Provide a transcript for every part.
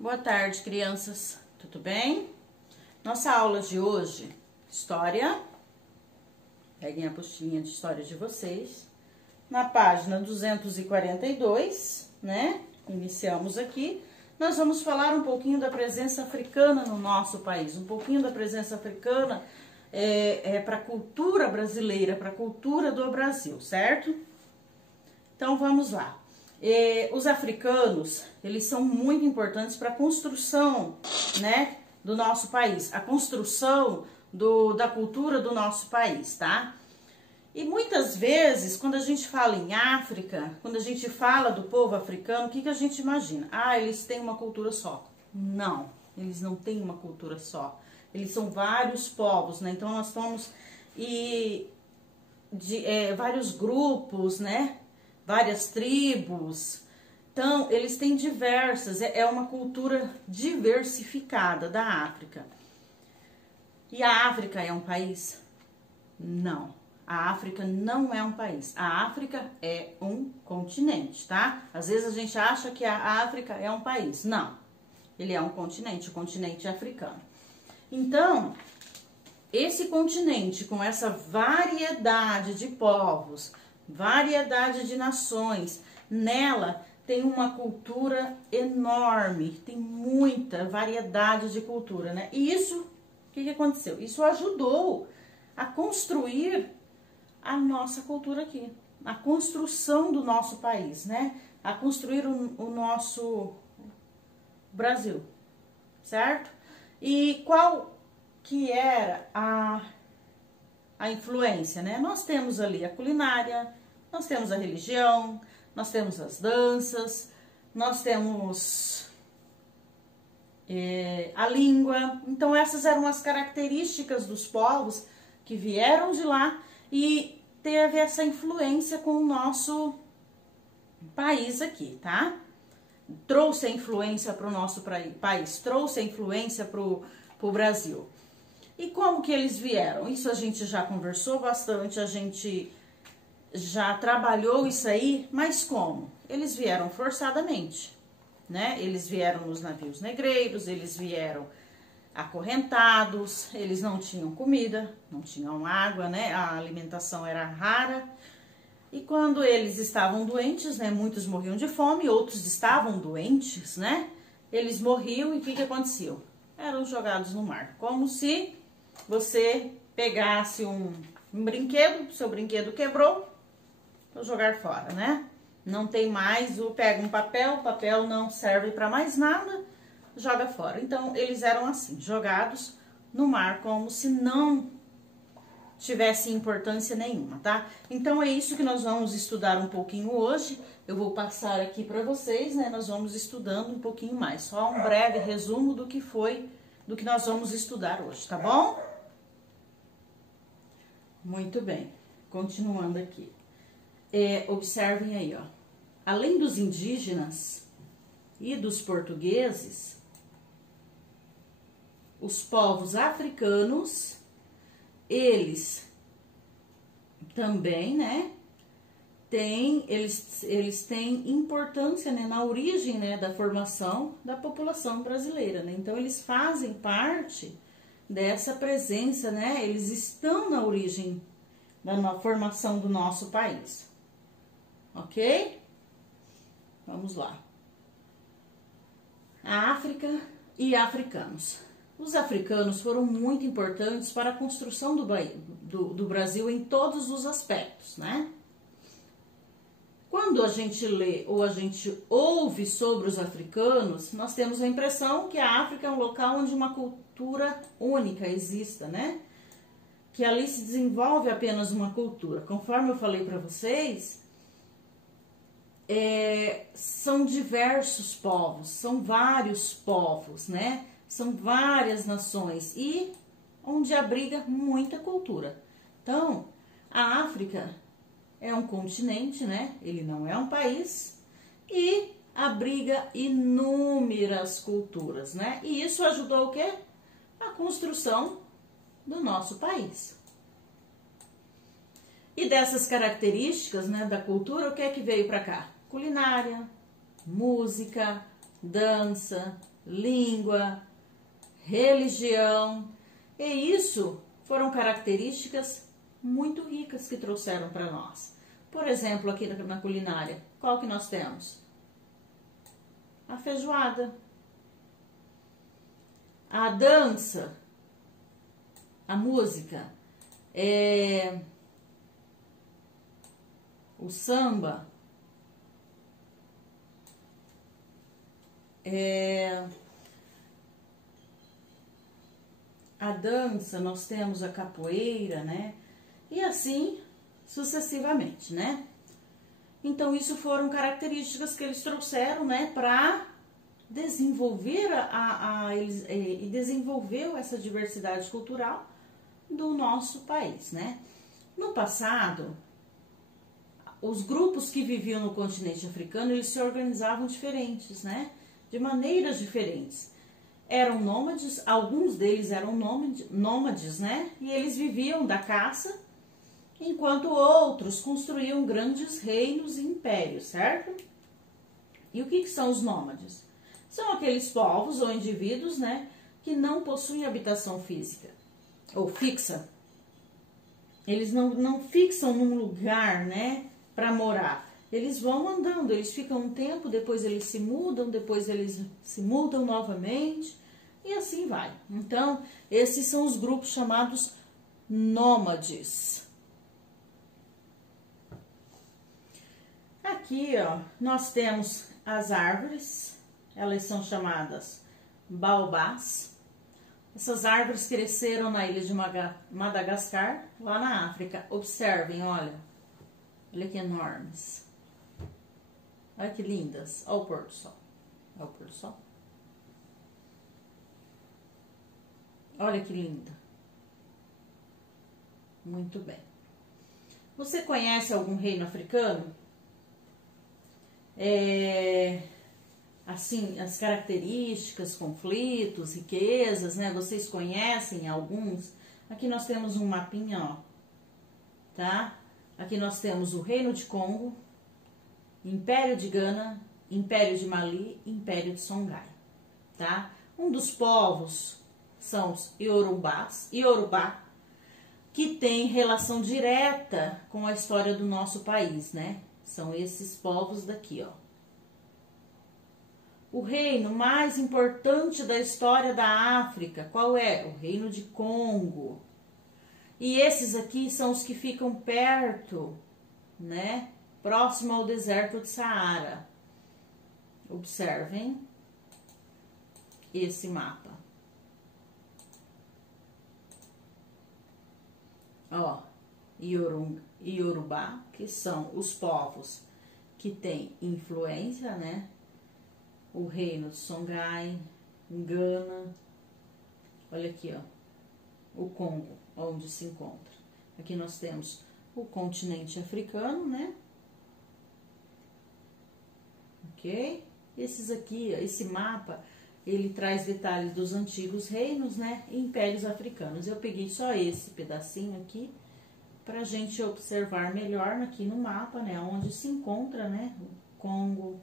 Boa tarde, crianças. Tudo bem? Nossa aula de hoje, história. Peguem a apostilinha de história de vocês. Na página 242, né? Iniciamos aqui. Nós vamos falar um pouquinho da presença africana no nosso país. Um pouquinho da presença africana para a cultura brasileira, para a cultura do Brasil, certo? Então, vamos lá. Os africanos, eles são muito importantes para a construção, né, do nosso país, a construção da cultura do nosso país, tá? E muitas vezes, quando a gente fala em África, quando a gente fala do povo africano, o que a gente imagina? Ah, eles têm uma cultura só. Não, eles não têm uma cultura só. Eles são vários povos, né? Então, nós somos vários grupos, né? Várias tribos. Então, eles têm diversas, é uma cultura diversificada da África. E a África é um país? Não. A África não é um país. A África é um continente, tá? Às vezes a gente acha que a África é um país. Não. Ele é um continente, o continente africano. Então, esse continente com essa variedade de povos, variedade de nações, nela tem uma cultura enorme, tem muita variedade de cultura, né? E isso, o que aconteceu? Isso ajudou a construir a nossa cultura aqui, a construção do nosso país, né? A construir o nosso Brasil, certo? E qual que era a influência, né? Nós temos ali a culinária, nós temos a religião, nós temos as danças, nós temos a língua. Então, essas eram as características dos povos que vieram de lá e teve essa influência com o nosso país aqui, tá? Trouxe a influência para o nosso país, trouxe a influência para o Brasil. E como que eles vieram? Isso a gente já conversou bastante, a gente já trabalhou isso aí, mas como? Eles vieram forçadamente, né? Eles vieram nos navios negreiros, eles vieram acorrentados, eles não tinham comida, não tinham água, né? A alimentação era rara. E quando eles estavam doentes, né? Muitos morriam de fome, outros estavam doentes, né? Eles morriam e o que aconteceu? Eram jogados no mar, como se você pegasse um brinquedo, seu brinquedo quebrou, vou jogar fora, né? Não tem mais, pega um papel, o papel não serve para mais nada, joga fora. Então, eles eram assim, jogados no mar, como se não tivesse importância nenhuma, tá? Então, é isso que nós vamos estudar um pouquinho hoje. Eu vou passar aqui para vocês, né? Nós vamos estudando um pouquinho mais. Só um breve resumo do que nós vamos estudar hoje, tá bom? Muito bem. Continuando aqui. Observem aí, ó. Além dos indígenas e dos portugueses, os povos africanos, eles também, né, eles têm importância, né, na origem, né, da formação da população brasileira, né? Então, eles fazem parte dessa presença, né? Eles estão na origem da formação do nosso país. Ok? Vamos lá. A África e africanos. Os africanos foram muito importantes para a construção do Brasil em todos os aspectos, né? Quando a gente lê ou a gente ouve sobre os africanos, nós temos a impressão que a África é um local onde uma cultura única exista, né? Que ali se desenvolve apenas uma cultura. Conforme eu falei para vocês, são diversos povos, são vários povos, né? São várias nações e onde abriga muita cultura. Então, a África é um continente, né? Ele não é um país e abriga inúmeras culturas, né? E isso ajudou o quê? A construção do nosso país. E dessas características, né, da cultura, o que é que veio para cá? Culinária, música, dança, língua, religião, e isso foram características muito ricas que trouxeram para nós. Por exemplo, aqui na culinária, qual que nós temos? A feijoada, a dança, a música, o samba, a dança, nós temos a capoeira, né? E assim sucessivamente, né? Então, isso foram características que eles trouxeram, né, para desenvolver e desenvolveu essa diversidade cultural do nosso país, né? No passado, os grupos que viviam no continente africano, eles se organizavam diferentes, né? De maneiras diferentes. Eram nômades, alguns deles eram nômades, né? E eles viviam da caça, enquanto outros construíam grandes reinos e impérios, certo? E o que são os nômades? São aqueles povos ou indivíduos, né, que não possuem habitação física ou fixa. Eles não fixam num lugar, né, para morar. Eles vão andando, eles ficam um tempo, depois eles se mudam, depois eles se mudam novamente e assim vai. Então, esses são os grupos chamados nômades. Aqui, ó, nós temos as árvores, elas são chamadas baobás. Essas árvores cresceram na ilha de Madagascar, lá na África. Observem, olha que enormes. Olha que lindas. Olha o pôr do sol. Olha o pôr do sol. Olha que linda. Muito bem. Você conhece algum reino africano? Assim, as características, conflitos, riquezas, né? Vocês conhecem alguns? Aqui nós temos um mapinha, ó, tá? Aqui nós temos o Reino de Congo, Império de Gana, Império de Mali, Império de Songhai, tá? Um dos povos são os Yorubá, que tem relação direta com a história do nosso país, né? São esses povos daqui, ó. O reino mais importante da história da África, qual é? O Reino de Congo. E esses aqui são os que ficam perto, né? Próximo ao deserto de Saara. Observem esse mapa. Ó, Yorubá, que são os povos que têm influência, né? O reino de Songhai, Gana, olha aqui, ó, o Congo, onde se encontra. Aqui nós temos o continente africano, né? Ok? Esses aqui, esse mapa, ele traz detalhes dos antigos reinos, né? E impérios africanos. Eu peguei só esse pedacinho aqui pra gente observar melhor aqui no mapa, né? Onde se encontra, né? O Congo,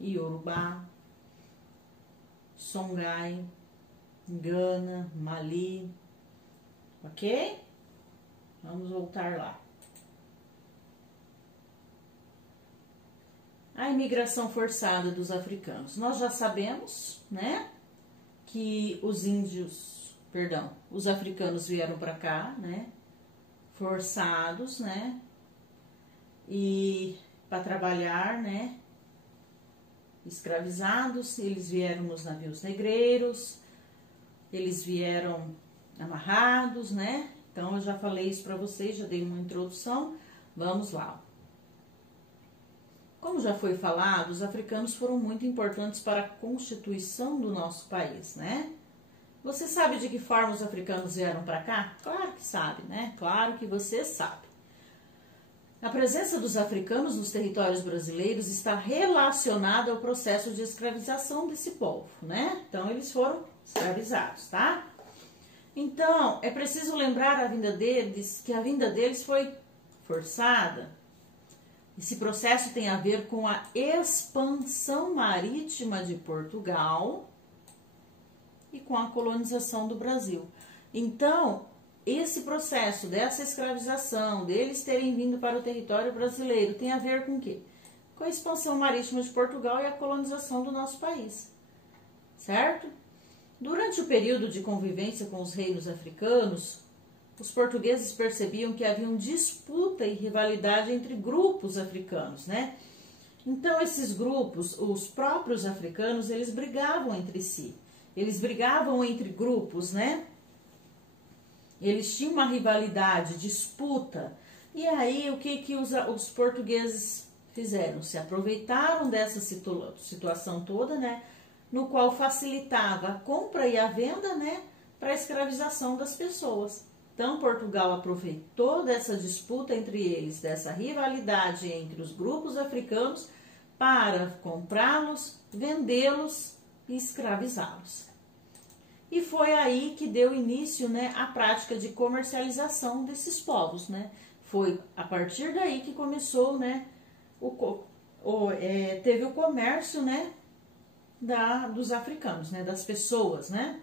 Yorubá, Songhai, Gana, Mali, ok? Vamos voltar lá. A imigração forçada dos africanos. Nós já sabemos, né, que os africanos vieram para cá, né, forçados, né, e para trabalhar, né, escravizados. Eles vieram nos navios negreiros, eles vieram amarrados, né? Então, eu já falei isso para vocês, já dei uma introdução. Vamos lá. Como já foi falado, os africanos foram muito importantes para a constituição do nosso país, né? Você sabe de que forma os africanos vieram para cá? Claro que sabe, né? Claro que você sabe. A presença dos africanos nos territórios brasileiros está relacionada ao processo de escravização desse povo, né? Então, eles foram escravizados, tá? Então, é preciso lembrar que a vinda deles foi forçada. Esse processo tem a ver com a expansão marítima de Portugal, e com a colonização do Brasil. Então, esse processo dessa escravização, deles terem vindo para o território brasileiro, tem a ver com o quê? Com a expansão marítima de Portugal e a colonização do nosso país, certo? Durante o período de convivência com os reinos africanos, os portugueses percebiam que havia disputa e rivalidade entre grupos africanos, né? Então, esses grupos, os próprios africanos, eles brigavam entre si. Eles brigavam entre grupos, né? Eles tinham uma rivalidade, disputa. E aí, o que os portugueses fizeram? Se aproveitaram dessa situação toda, né? No qual facilitava a compra e a venda, né? Para a escravização das pessoas. Então, Portugal aproveitou dessa disputa entre eles, dessa rivalidade entre os grupos africanos, para comprá-los, vendê-los e escravizá-los. E foi aí que deu início, né, a prática de comercialização desses povos, né? Foi a partir daí que começou, né, teve o comércio, né, dos africanos, né, das pessoas, né?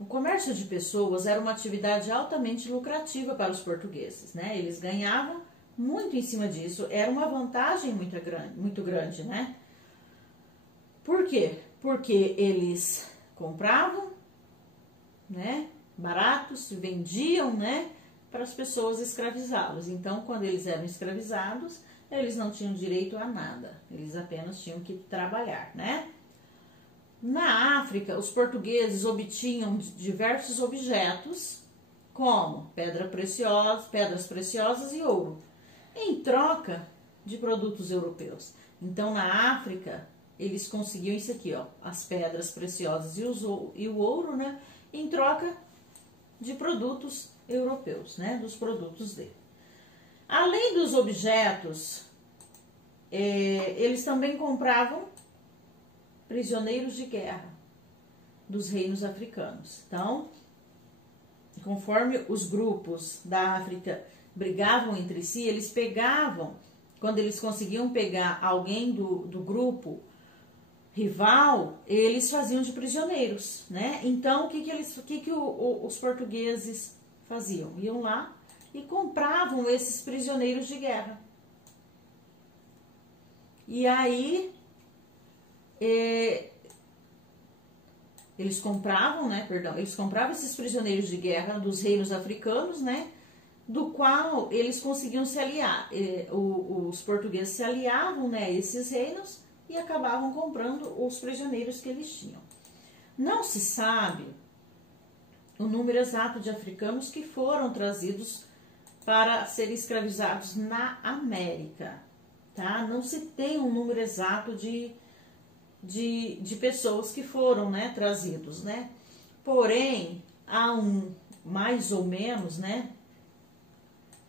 O comércio de pessoas era uma atividade altamente lucrativa para os portugueses, né? Eles ganhavam muito em cima disso, era uma vantagem muito grande, né? Por quê? Porque eles compravam, né, baratos, vendiam, né, para as pessoas escravizá-los. Então, quando eles eram escravizados, eles não tinham direito a nada, eles apenas tinham que trabalhar, né? Na África, os portugueses obtinham diversos objetos, como pedras preciosas e ouro, em troca de produtos europeus. Então, na África, eles conseguiam isso aqui, ó, as pedras preciosas e o ouro, né, em troca de produtos europeus, né, dos produtos dele. Além dos objetos, eles também compravam prisioneiros de guerra dos reinos africanos. Então, conforme os grupos da África brigavam entre si, eles pegavam, quando eles conseguiam pegar alguém do grupo rival, eles faziam de prisioneiros, né? Então, o que os portugueses faziam? Iam lá e compravam esses prisioneiros de guerra. E aí, eles compravam esses prisioneiros de guerra dos reinos africanos, né? Do qual eles conseguiam se aliar. Os portugueses se aliavam, né, a esses reinos e acabavam comprando os prisioneiros que eles tinham. Não se sabe o número exato de africanos que foram trazidos para serem escravizados na América, tá? Não se tem um número exato de pessoas que foram, né, trazidos, né? Porém, há mais ou menos, né,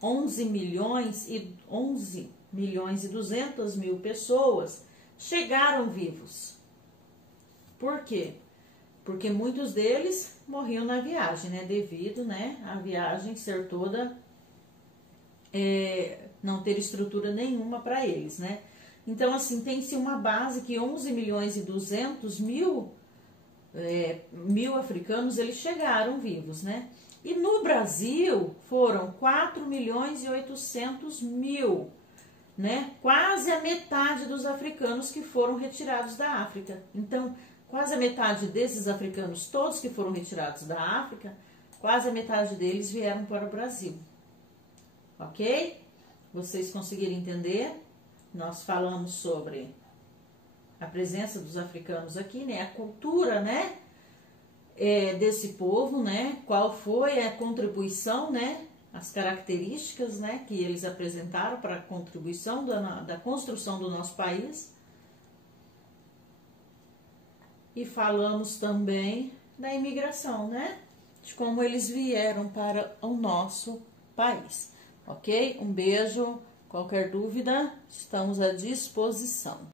11 milhões e 200 mil pessoas chegaram vivos. Por quê? Porque muitos deles morriam na viagem, né? Devido, né, a viagem ser toda, não ter estrutura nenhuma para eles, né? Então, assim, tem-se uma base que 11 milhões e 200 mil africanos, eles chegaram vivos, né? E no Brasil foram 4 milhões e 800 mil, né? Quase a metade dos africanos que foram retirados da África. Então, quase a metade desses africanos, todos que foram retirados da África, quase a metade deles vieram para o Brasil. Ok? Vocês conseguiram entender? Nós falamos sobre a presença dos africanos aqui, né? A cultura, né, desse povo, né? Qual foi a contribuição, né? As características, né, que eles apresentaram para a contribuição da construção do nosso país. E falamos também da imigração, né? De como eles vieram para o nosso país. Ok? Um beijo. Qualquer dúvida, estamos à disposição.